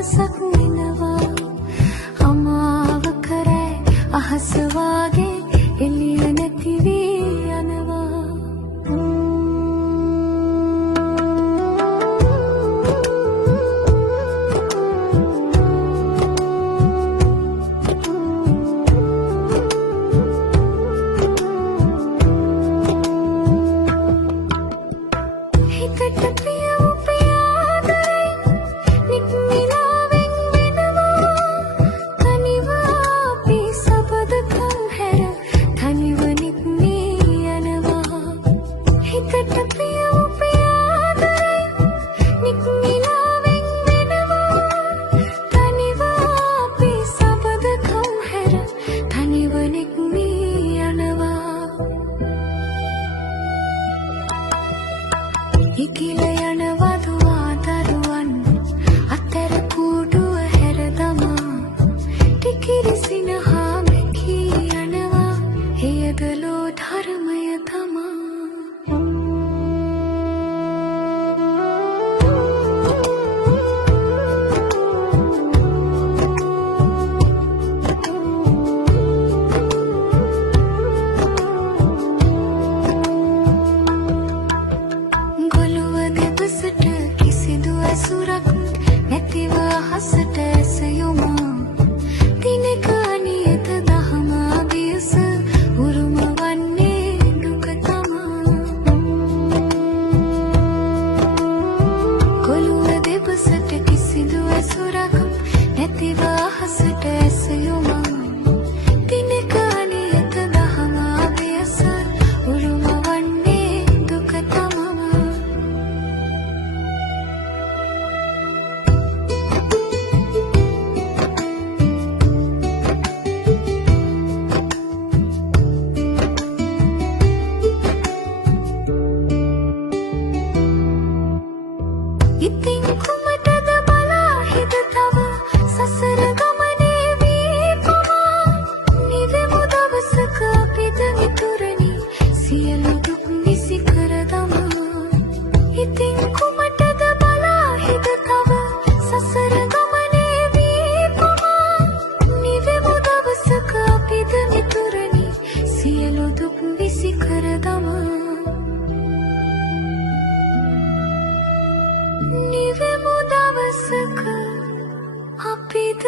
දවසක් වෙනවා අමාව කරේ අහස වාගේ එළිය නැති වී යනවා හිතට ප්‍රිය ඉකිල යනවා දුවා දරුවන් අතර කූඩුව හැර දමා ටිකිරි සිනහා මෙකී යනවා හේදලෝ ධර්මය තමා සුරක් නැතිව හසට ඇසයුමා දිනක නියත දහම අභියස උරුම වන්නේ දුක තමා කොළුව දෙපසට කිසිදු ඇසුරක් නැතිව හසට ඇසයුමා දිනක නියත දහම අභියස උරුම වන්නේ දුක තමා ඉතින් කුමටද බලා හිත තව සසර ගමනේ වී පවා නිවෙමු දවසක අපිද මිතුරනි සියලු දුක් නිසි කර දමා ඉතින් කුමටද බලා හිත තව සසර ගමනේ වී පවා නිවෙමු දවසක අපිද මිතුරනි සියලු දුක් නිසි කර දමා නිවෙමු දවසක අපිද